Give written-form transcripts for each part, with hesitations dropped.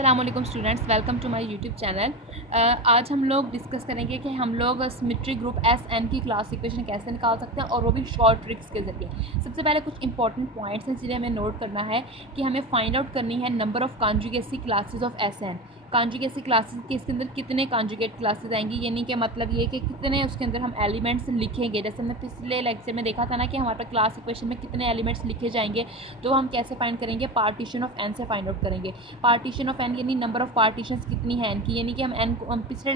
अस्सलामुअलैकुम students, welcome to my YouTube channel. आज हम लोग डिस्कस करेंगे कि हम लोग सिमेट्रिक ग्रुप एस एन की क्लास इक्वेशन कैसे निकाल सकते हैं और वो भी शॉर्ट ट्रिक्स के ज़रिए। सबसे पहले कुछ इंपॉर्टेंट पॉइंट्स हैं जिन्हें हमें नोट करना है कि हमें फाइंड आउट करनी है number of conjugacy classes of S N. Conjugacy classes के इसके अंदर कितने कॉन्जुगेट क्लासेस आएंगी, यानी कि मतलब ये कि कितने उसके अंदर हम एलिमेंट्स लिखेंगे। जैसे हमने पिछले लेक्चर में देखा था ना कि हमारे पास क्लास इक्वेशन में कितने एलिमेंट्स लिखे जाएंगे, तो हम कैसे फाइंड करेंगे, पार्टीशन ऑफ एन से फाइंड आउट करेंगे। पार्टीशन ऑफ एन यानी नंबर ऑफ़ पार्टीशंस कितनी है एन की, यानी कि हम एन को पिछले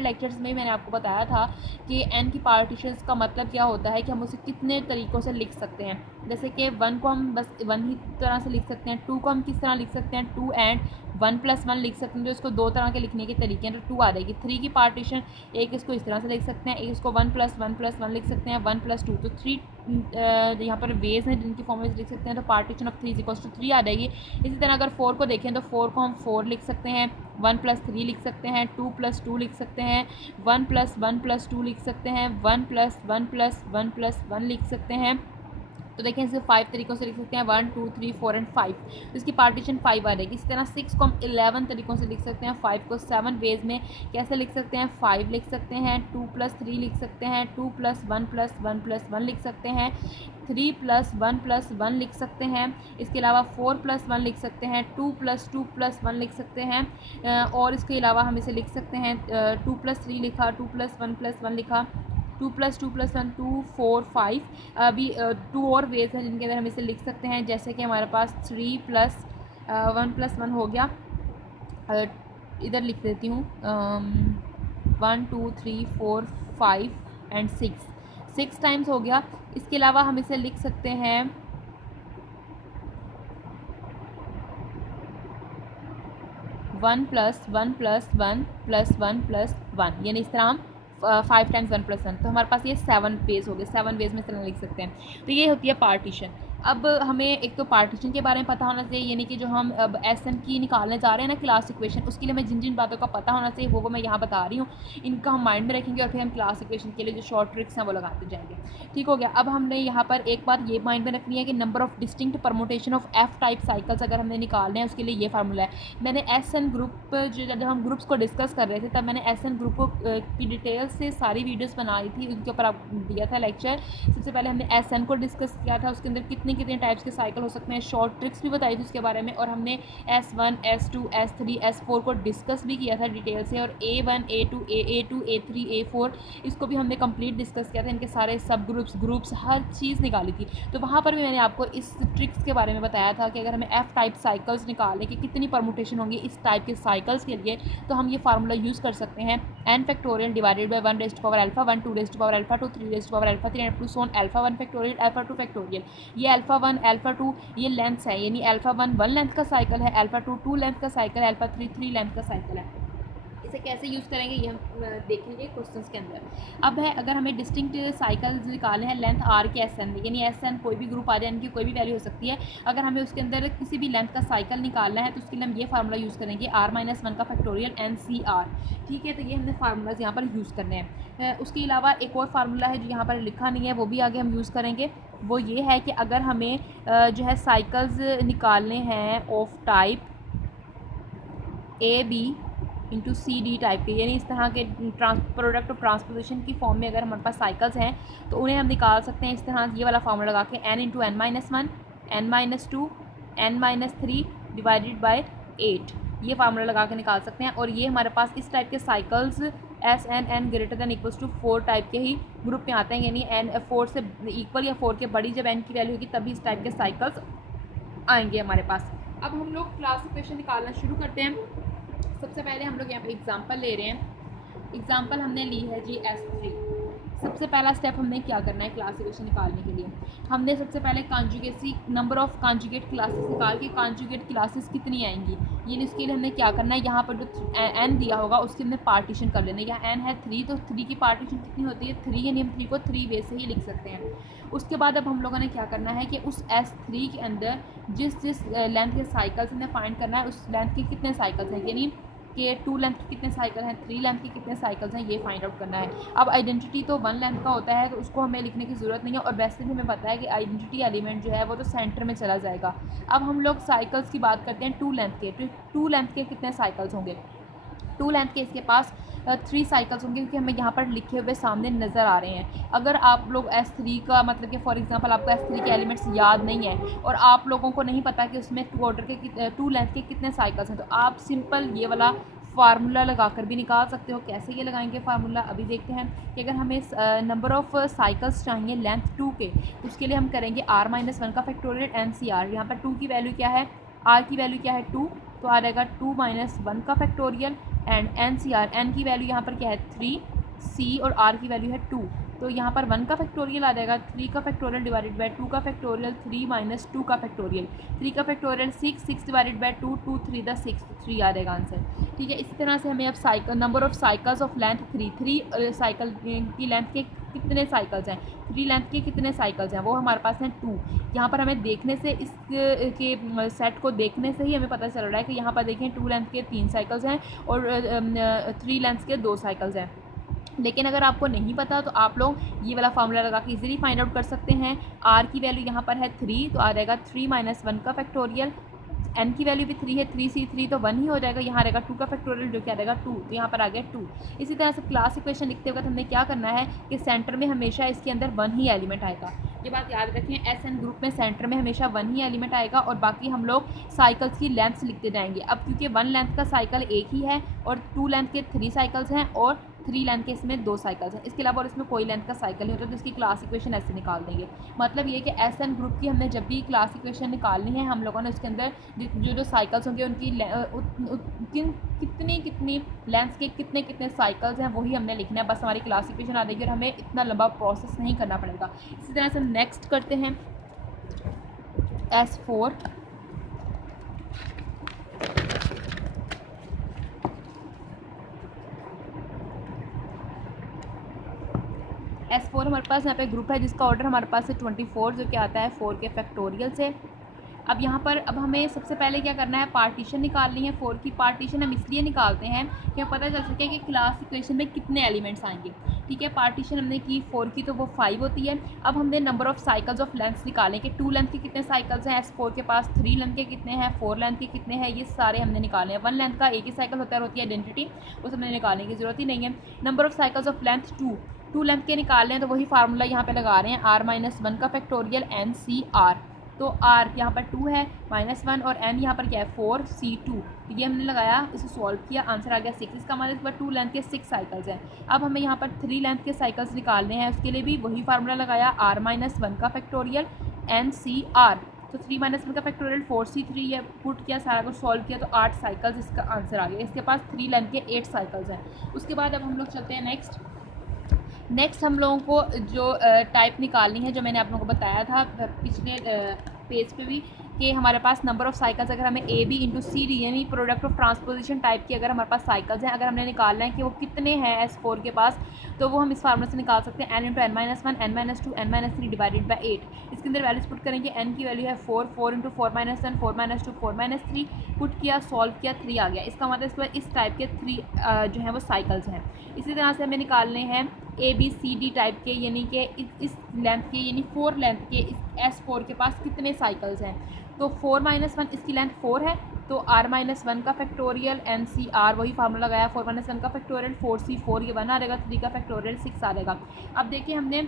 लेक्चर्स में मैंने आपको बताया था कि एन की पार्टीशंस का मतलब क्या होता है कि हम उसे कितने तरीक़ों से लिख सकते हैं। जैसे कि 1 को हम बस 1 ही तरह से लिख सकते हैं, 2 को हम किस तरह लिख सकते हैं, 2 एंड 1+1 लिख सकते हैं, तो इसको 2 तरह के लिखने के तरीके हैं, तो 2 आ जाएगी। 3 की पार्टीशन एक इसको इस तरह से लिख सकते हैं, एक इसको 1+1+1 लिख सकते हैं, 1+2, तो 3 यहाँ पर वेज हैं जिनकी फॉर्म में लिख सकते हैं, तो पार्टीशन ऑफ 3 = 3 आ जाएगी। इसी तरह अगर 4 को देखें तो 4 को हम 4 लिख सकते हैं, 1+3 लिख सकते हैं, 2+2 लिख सकते हैं, 1+1+2 लिख सकते हैं, 1+1+1+1 लिख सकते हैं। तो देखें इसे 5 तरीक़ों से लिख सकते हैं, 1 2 3 4 एंड 5, तो इसकी पार्टीशन 5 आ जाएगी। इसी तरह 6 को हम 11 तरीक़ों से लिख सकते हैं, 5 को 7 वेज में कैसे लिख सकते हैं, 5 लिख सकते हैं, 2+3 लिख सकते हैं, 2+1+1+1 लिख सकते हैं, 3+1+1 लिख सकते हैं, इसके अलावा 4+1 लिख सकते हैं, 2+2+1 लिख सकते हैं, और इसके अलावा हम इसे लिख सकते हैं 2+3 लिखा, 2+1+1 लिखा, 2+2+1 2 4 5। अभी 2 और वेज हैं जिनके अंदर हम इसे लिख सकते हैं, जैसे कि हमारे पास 3+1+1 हो गया। इधर लिख देती हूँ 1 2 3 4 5 एंड 6 टाइम्स हो गया। इसके अलावा हम इसे लिख सकते हैं 1+1+1+1+1, यानी इस तरह हम 5 टाइम्स 1+1, तो हमारे पास ये 7 वेज हो गए। 7 वेज में इस तरह लिख सकते हैं। तो ये होती है पार्टीशन। अब हमें एक तो पार्टीशन के बारे में पता होना चाहिए, यानी कि जो हम अब एस एन की निकालने जा रहे हैं ना क्लास इक्वेशन, उसके लिए हमें जिन जिन बातों का पता होना चाहिए वो मैं यहाँ बता रही हूँ। इनका हम माइंड में रखेंगे और फिर हम क्लास इक्वेशन के लिए जो शॉर्ट ट्रिक्स हैं वो लगाते जाएंगे। ठीक हो गया। अब हमने यहाँ पर एक बात ये माइंड में रखनी है कि number of distinct permutation of F type cycles अगर हमने निकालने हैं, उसके लिए ये फार्मूला है। मैंने एस एन ग्रुप जब हम ग्रुप्स को डिस्कस कर रहे थे तब मैंने एस एन ग्रुप की डिटेल से सारी वीडियोज़ बनाई थी, उनके ऊपर आप दिया था लेक्चर। सबसे पहले हमने एस एन को डिस्कस किया था, उसके अंदर कितने कितने टाइप्स के साइकिल हो सकते हैं, शॉर्ट ट्रिक्स भी बताई थी उसके बारे में, और हमने S1 S2 S3 S4 को डिस्कस भी किया था डिटेल से, और A1 A2 A2 A3 A4 इसको भी हमने कंप्लीट डिस्कस किया था, इनके सारे सब ग्रुप्स हर चीज़ निकाली थी। तो वहाँ पर भी मैंने आपको इस ट्रिक्स के बारे में बताया था कि अगर हमें F टाइप साइकिल्स निकालने की कितनी परमुटेशन होंगी इस टाइप के साइकिल्स के लिए, तो हम ये फार्मूला यूज़ कर सकते हैं, n factorial divided by 1 raised to power alpha 1 2 raised to power alpha 2 3 raised to power alpha 3 and to son alpha 1 factorial alpha 2 factorial. ये अल्फा 1 अल्फा 2 ये लेंथ्स है, यानी अल्फा 1 लेंथ का साइकिल है, alpha 2 length का cycle है, alpha 3 length का cycle है। इसे कैसे यूज़ करेंगे ये हम देखेंगे क्वेश्चंस के अंदर। अब है अगर हमें डिस्टिंक्ट साइकिल्स निकालने हैं लेंथ आर के एस एन में, यानी एस एन कोई भी ग्रुप आ जाए, इनकी कोई भी वैल्यू हो सकती है, अगर हमें उसके अंदर किसी भी लेंथ का साइकिल निकालना है तो उसके लिए हम ये फार्मूला यूज़ करेंगे R-1 का फैक्टोरियल NCR। ठीक है, तो ये हमने फार्मूलाज यहाँ पर यूज़ करने हैं। उसके अलावा एक और फार्मूला है जो यहाँ पर लिखा नहीं है, वो भी आगे हम यूज़ करेंगे। वो ये है कि अगर हमें जो है साइकिल्स निकालने हैं of type AB into CD type के, यानी इस तरह के प्रोडक्ट ऑफ ट्रांसपोजिशन की फॉर्म में अगर हमारे पास साइकिल्स हैं तो उन्हें हम निकाल सकते हैं इस तरह, ये वाला फार्मूला लगा के n into n-1 n-2 n-3 divided by 8, ये फार्मूला लगा के निकाल सकते हैं। और ये हमारे पास इस टाइप के cycles n greater than equals to 4 type के ही ग्रुप में आते हैं, यानी n 4 से इक्वल या 4 के बड़ी जब n की वैल्यू होगी तभी इस टाइप के साइकिल्स आएंगे हमारे पास। अब हम लोग क्लास इक्वेशन निकालना शुरू करते हैं। सबसे पहले हम लोग यहाँ पे एग्जांपल ले रहे हैं। एग्जांपल हमने ली है जी S3। सबसे पहला स्टेप हमने क्या करना है क्लास इक्वेशन निकालने के लिए, हमने सबसे पहले कॉन्जुगेसी नंबर ऑफ़ कॉन्जुगेट क्लासेस निकाल के कॉन्जुगेट क्लासेस कितनी आएंगी, यानी उसके लिए हमने क्या करना है, यहाँ पर जो n दिया होगा उसके हमने पार्टीशन कर लेना है। यहाँ n है 3, तो 3 की पार्टीशन कितनी होती है 3, यानी हम 3 को 3 वे से ही लिख सकते हैं। उसके बाद अब हम लोगों ने क्या करना है कि उस S3 के अंदर जिस जिस लेंथ के साइकिल्स हमने फाइंड करना है उस लेंथ के कितने साइकिल्स हैं, यानी कि 2 लेंथ के कितने साइकिल हैं, 3 लेंथ के कितने साइकिल्स हैं, ये फाइंड आउट करना है। अब आइडेंटिटी तो 1 लेंथ का होता है तो उसको हमें लिखने की ज़रूरत नहीं है, और वैसे भी हमें पता है कि आइडेंटिटी एलिमेंट जो है वो तो सेंटर में चला जाएगा। अब हम लोग साइकिल्स की बात करते हैं 2 लेंथ के, तो 2 लेंथ के कितने साइकिल्स होंगे, 2 लेंथ के इसके पास 3 साइकिल्स होंगे, क्योंकि हमें यहाँ पर लिखे हुए सामने नज़र आ रहे हैं। अगर आप लोग S3 का मतलब कि फॉर एग्जांपल आपको S3 के एलिमेंट्स याद नहीं है और आप लोगों को नहीं पता कि उसमें 2 ऑर्डर के 2 लेंथ के कितने साइकिल्स हैं, तो आप सिंपल ये वाला फार्मूला लगा कर भी निकाल सकते हो। कैसे ये लगाएंगे फार्मूला, अभी देखते हैं कि अगर हमें नंबर ऑफ़ साइकिल्स चाहिए लेंथ 2 के, तो उसके लिए हम करेंगे r-1 का फैक्टोरियल NCR। यहाँ पर 2 की वैल्यू क्या है, r की वैल्यू क्या है 2, तो आ जाएगा 2-1 का फैक्टोरियल एंड NCR, n की वैल्यू यहाँ पर क्या है 3, c और r की वैल्यू है 2, तो यहाँ पर 1 का फैक्टोरियल आ जाएगा 3 का फैक्टोरियल डिवाइडेड बाय 2 का फैक्टोरियल 3 - 2 का फैक्टोरियल, 3 का फैक्टोरियल 6 डिवाइडेड बाय 2 2 3 द 6 3 आ जाएगा आंसर। ठीक है, इसी तरह से हमें अब cycle number of cycles of length 3 cycle की लेंथ के कितने साइकिल्स हैं, 3 लेंथ के कितने साइकिल्स हैं, वो हमारे पास हैं 2। यहाँ पर हमें देखने से इस के सेट को देखने से ही हमें पता चल रहा है कि यहाँ पर देखें 2 लेंथ के 3 साइकिल्स हैं और 3 लेंथ के 2 साइकिल्स हैं। लेकिन अगर आपको नहीं पता तो आप लोग ये वाला फार्मूला लगा के इजीली फाइंड आउट कर सकते हैं। r की वैल्यू यहाँ पर है 3, तो आ जाएगा 3-1 का फैक्टोरियल, n की वैल्यू भी 3 है, 3c3 तो 1 ही हो जाएगा, यहाँ रहेगा 2 का फैक्टोरियल जो क्या रहेगा 2, तो यहाँ पर आ गया 2। इसी तरह से क्लास इक्वेशन लिखते वक्त हमें क्या करना है कि सेंटर में हमेशा इसके अंदर 1 ही एलिमेंट आएगा। ये बात याद रखें, SN ग्रुप में सेंटर में हमेशा 1 ही एलिमेंट आएगा और बाकी हम लोग साइकिल्स की लेंथ्स लिखते जाएंगे। अब क्योंकि 1 लेंथ का साइकिल एक ही है और 2 लेंथ के 3 साइकिल्स हैं और 3 लेंथ के इसमें 2 साइकिल्स हैं, इसके अलावा और इसमें कोई लेंथ का साइकिल नहीं होता, तो इसकी क्लास इक्वेशन ऐसे निकाल देंगे। मतलब ये कि SN ग्रुप की हमने जब भी क्लास इक्वेशन निकालनी है, हम लोगों ने उसके अंदर जो साइकिल्स होंगे उनकी कितनी लेंथ के कितने साइकिल्स हैं वही हमने लिखना है, बस हमारी क्लास इक्वेशन आ जाएगी और हमें इतना लंबा प्रोसेस नहीं करना पड़ेगा। इसी तरह से नेक्स्ट करते हैं S4। S4 हमारे पास यहाँ पे ग्रुप है जिसका ऑर्डर हमारे पास है 24, जो कि आता है 4 के फैक्टोरियल से। अब यहाँ पर अब हमें सबसे पहले क्या करना है, पार्टीशन निकालनी है। 4 की पार्टीशन हम इसलिए निकालते हैं कि हमें पता चल सके कि क्लास इक्वेशन में कितने एलिमेंट्स आएंगे। ठीक है, पार्टीशन हमने की 4 की तो वो 5 होती है। अब हमने number of cycles of lengths निकालें कि 2 लेंथ के कितने साइकिल्स हैं S4 के पास, 3 लेंथ के कितने हैं, 4 लेंथ के कितने हैं, ये सारे हमने निकाले हैं। 1 लेंथ का एक ही साइकिल होता है, होती है आइडेंटिटी, उस हमने निकालने की ज़रूरत ही नहीं है। Number of cycles of length 2 length के निकाल लें तो वही फार्मूला यहाँ पे लगा रहे हैं, r-1 का फैक्टोरियल NCR। तो r यहाँ पर 2 है, -1 और n यहाँ पर क्या है 4, c2, ये हमने लगाया, इसे सॉल्व किया, आंसर आ गया 6। इसका मतलब इस पर 2 लेंथ के 6 साइकिल्स हैं। अब हमें यहाँ पर 3 लेंथ के साइकिल्स निकालने हैं, उसके लिए भी वही फार्मूला लगाया, r-1 का फैक्टोरियल NCR। तो 3-1 का फैक्टोरियल 4c3, ये पुट किया, सारा कुछ सॉल्व किया तो 8 साइकिल्स इसका आंसर आ गया। इसके पास 3 लेंथ के 8 साइकिल्स हैं। उसके बाद अब हम लोग चलते हैं नेक्स्ट हम लोगों को जो टाइप निकालनी है, जो मैंने आप लोगों को बताया था पिछले पेज पे भी, कि हमारे पास नंबर ऑफ़ साइकिल्स अगर हमें AB इंटू सी डी यानी प्रोडक्ट ऑफ ट्रांसपोजिशन टाइप की अगर हमारे पास साइकिल्स हैं, अगर हमने निकालना है कि वो कितने हैं S4 के पास, तो वो हम इस फार्मूला से निकाल सकते हैं, n into n-1 n-2 n-3 divided by 8। इसके अंदर वैल्यूज पुट करेंगे, n की वैल्यू है 4 इंटू 4-1 4-2 4-3 पुट किया, सॉल्व किया, 3 आ गया। इसका मतलब इस पर इस टाइप के 3 जो हैं वो साइकिल्स हैं। इसी तरह से हमें निकालने हैं ABCD टाइप के, यानी कि इस लेंथ के यानी 4 लेंथ के इस S4 के पास कितने साइकिल्स हैं। तो 4-1 इसकी लेंथ 4 है, तो r-1 का फैक्टोरियल NCR, वही फार्मूला लगाया, 4-1 का फैक्टोरियल 4c4, ये 1 आ रहेगा, 3 का फैक्टोरियल 6 आ रहेगा। अब देखिए हमने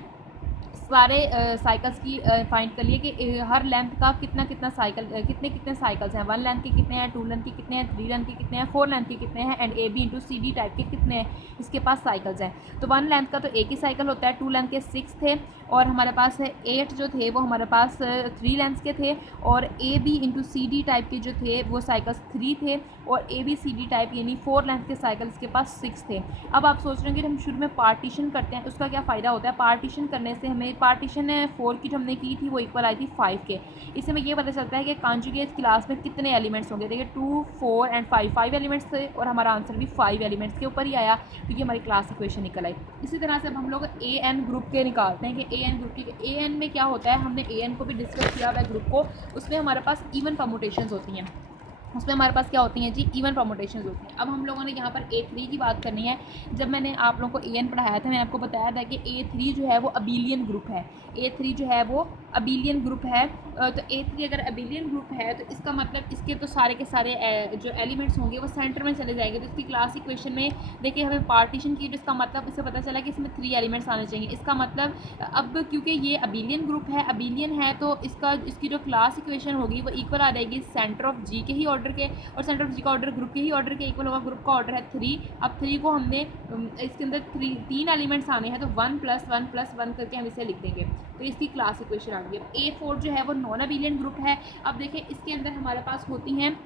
सारे साइकिल्स की फाइंड कर लिए कि हर लेंथ का कितना साइकिल कितने साइकिल्स हैं। 1 लेंथ के कितने हैं, 2 लेंथ के कितने हैं, 3 लेंथ के कितने हैं, 4 लेंथ के कितने हैं, and AB into CD type के कितने हैं इसके पास साइकिल्स हैं। तो 1 लेंथ का तो एक ही साइकिल होता है, 2 लेंथ के 6 थे और हमारे पास है 8 जो थे वो हमारे पास 3 लेंथ्स के थे, और AB इंटू CD टाइप के जो थे वो साइकिल्स 3 थे, और ABCD टाइप यानी 4 लेंथ के साइकिल इसके पास 6 थे। अब आप सोच रहे हैं कि हम शुरू में पार्टीशन करते हैं, उसका क्या फ़ायदा होता है। पार्टीशन करने से हमें पार्टीशन 4 की जो हमने की थी वो इक्वल आई थी 5 के। इससे हमें ये पता चलता है कि कॉन्जुगेट क्लास में कितने एलिमेंट्स होंगे। देखिए 2, 4 एंड 5 एलिमेंट्स थे और हमारा आंसर भी 5 एलिमेंट्स के ऊपर ही आया, क्योंकि हमारी क्लास इक्वेशन निकल आई। इसी तरह से अब हम लोग AN ग्रुप के निकालते हैं कि AN ग्रुप के AN में क्या होता है। हमने AN को भी डिस्कस किया हुआ है ग्रुप को, उसमें हमारे पास इवन परमुटेशंस होती हैं। उसमें हमारे पास क्या होती हैं जी, इवन परमुटेशंस होती हैं। अब हम लोगों ने यहाँ पर A3 की बात करनी है। जब मैंने आप लोगों को AN पढ़ाया था, मैंने आपको बताया था कि A3 जो है वो अबेलियन ग्रुप है। A3 जो है वो अबेलियन ग्रुप है। तो A3 अगर अबेलियन ग्रुप है तो इसका मतलब इसके तो सारे के सारे जो एलिमेंट्स होंगे वो सेंटर में चले जाएंगे। तो इसकी क्लास इक्वेशन में देखिए हमें पार्टीशन की, जिसका मतलब इससे पता चला कि इसमें 3 एलिमेंट्स आने चाहिए। इसका मतलब अब क्योंकि ये अबेलियन ग्रुप है, अबेलियन है, तो इसकी जो क्लास इक्वेशन होगी वो इक्वल आ जाएगी सेंटर ऑफ जी के ही ऑर्डर के, और सेंटर ऑफ जी का ऑर्डर ग्रुप के ही ऑर्डर के इक्वल होगा। ग्रुप का ऑर्डर है 3। अब 3 को हमने इसके अंदर 3 एलिमेंट्स आने हैं, तो 1 + 1 + 1 करके हम इसे लिख देंगे। तो इसकी क्लास इक्वेशन आ गई। A4 जो है वो नॉन अबेलियन ग्रुप है। अब देखिए इसके अंदर हमारे पास होती हैं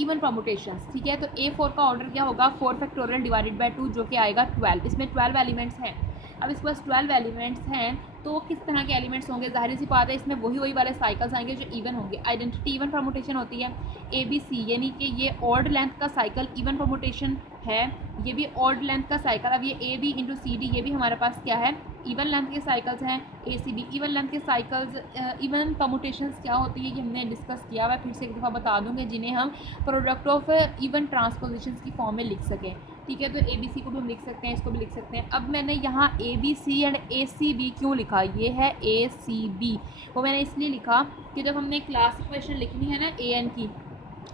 इवन परमुटेशंस, ठीक है। तो A4 का ऑर्डर क्या होगा, 4 फैक्टोरियल डिवाइडेड बाय 2, जो कि आएगा 12। इसमें 12 एलिमेंट्स हैं। अब इसके पास 12 एलिमेंट्स हैं, तो किस तरह के एलिमेंट्स होंगे, जाहिर सी बात है इसमें वही वाले साइकिल्स आएंगे जो इवन होंगे। आइडेंटिटी इवन परमुटेशन होती है। ABC यानी कि ये ऑड लेंथ का साइकिल इवन परमुटेशन है, ये भी ऑड लेंथ का साइकिल। अब ये AB × CD ये भी हमारे पास क्या है, इवन लेंथ के साइकिल्स हैं। ACB इवन लेंथ के साइकिल्स। इवन परमुटेशंस क्या होती है ये हमने डिस्कस किया हुआ, फिर से एक दफ़ा बता दूंगे, जिन्हें हम प्रोडक्ट ऑफ इवन ट्रांसपोजिशंस की फॉर्म में लिख सकें, ठीक है। तो ABC को भी हम लिख सकते हैं, इसको भी लिख सकते हैं। अब मैंने यहाँ ABC एंड ACB क्यों लिखा, ये है ACB, वो मैंने इसलिए लिखा कि जब हमने क्लास इक्वेशन लिखनी है ना AN की,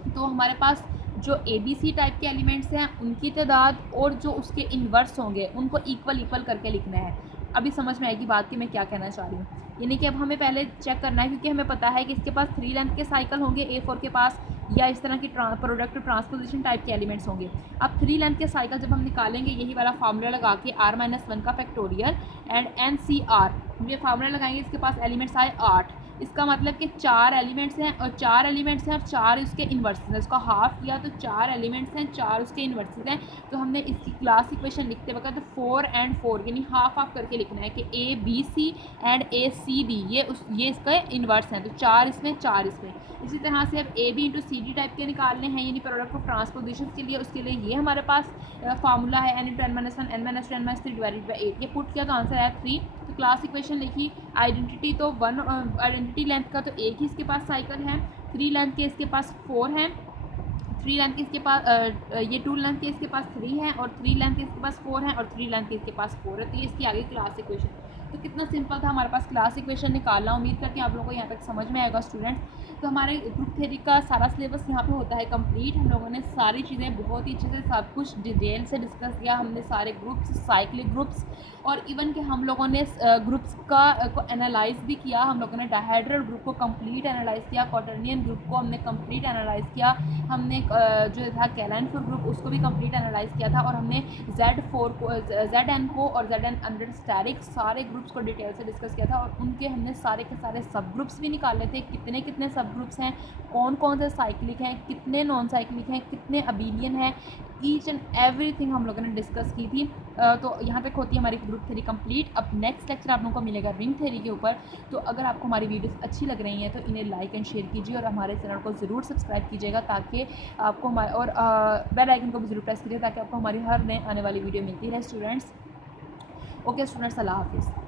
तो हमारे पास जो ABC टाइप के एलिमेंट्स हैं उनकी तादाद और जो उसके इन्वर्स होंगे उनको इक्वल करके लिखना है। अभी समझ में आएगी बात कि मैं क्या कहना चाह रही हूँ। यानी कि अब हमें पहले चेक करना है, क्योंकि हमें पता है कि इसके पास 3 लेंथ के साइकिल होंगे A4 के पास, या इस तरह की प्रोडक्ट ट्रांसपोजिशन टाइप के एलिमेंट्स होंगे। अब 3 लेंथ के साइकिल जब हम निकालेंगे, यही वाला फार्मूला लगा के R-1 का फैक्टोरियल एंड NCR, ये फार्मूला लगाएंगे, इसके पास एलिमेंट्स आए 8। इसका मतलब कि 4 एलिमेंट्स हैं और 4 एलिमेंट्स हैं और 4 उसके इन्वर्सेस हैं। उसका हाफ किया तो 4 एलिमेंट्स हैं, 4 उसके इन्वर्सेस हैं। तो हमने इसकी क्लास इक्वेशन लिखते वक्त 4 and 4 यानी हाफ करके लिखना है कि ABC एंड ACB ये इसका इन्वर्स हैं, तो 4 इसमें 4 इसमें। इसी तरह से अब AB × CD टाइप के निकालने हैं, यानी प्रोडक्ट ऑफ ट्रांसपोजिशन के लिए, उसके लिए ये हमारे पास फार्मूला है N × N-1 N-2 N-3 divided by 8। ये पुट किया तो आंसर है 3। तो क्लास इक्वेशन लिखी। आइडेंटिटी तो आइडेंटिटी लेंथ का तो एक ही इसके पास साइकिल है, 3 लेंथ के इसके पास 4 हैं, 3 लेंथ के इसके पास ये 2 लेंथ के इसके पास 3 हैं, और 3 लेंथ के इसके पास 4 हैं, और 3 लेंथ के इसके पास 4 है। तो ये इसकी आगे क्लास इक्वेशन। तो कितना सिंपल था हमारे पास क्लास इक्वेशन निकालना। उम्मीद करके आप लोगों को यहाँ तक समझ में आएगा स्टूडेंट्स। तो हमारे ग्रुप थ्योरी का सारा सिलेबस यहाँ पे होता है कंप्लीट। हम लोगों ने सारी चीज़ें बहुत ही अच्छे से सब कुछ डिटेल से डिस्कस किया। हमने सारे ग्रुप्स, साइक्लिक ग्रुप्स, और इवन कि हम लोगों ने ग्रुप्स को एनालाइज भी किया। हम लोगों ने डायहेड्रल ग्रुप को कंप्लीट एनालाइज किया, क्वाटर्नियन ग्रुप को हमने कंप्लीट एनालाइज किया, हमने जो था कैलाइन-4 ग्रुप उसको भी कंप्लीट एनालाइज किया था, और हमने Z4 को, ZN को और ZN अंडर स्टैटिक सारे ग्रुप्स को डिटेल से डिस्कस किया था। और उनके हमने सारे के सारे सब ग्रुप्स भी निकाले थे, कितने सब ग्रुप्स हैं, कौन कौन से साइक्लिक हैं, कितने नॉन साइक्लिक हैं, कितने अबेलियन हैं, ईच एंड एवरीथिंग हम लोगों ने डिस्कस की थी। तो यहाँ तक होती है हमारी ग्रुप थ्योरी कंप्लीट। अब नेक्स्ट लेक्चर आप लोगों को मिलेगा रिंग थ्योरी के ऊपर। तो अगर आपको हमारी वीडियोस अच्छी लग रही हैं तो इन्हें लाइक एंड शेयर कीजिए, और हमारे चैनल को ज़रूर सब्सक्राइब कीजिएगा, ताकि आपको हमारे और बेल आइकन को भी ज़रूर प्रेस कीजिए, ताकि आपको हमारी हर नए आने वाली वीडियो मिलती रहे स्टूडेंट्स। ओके स्टूडेंट्स, अल्लाह हाफिज़।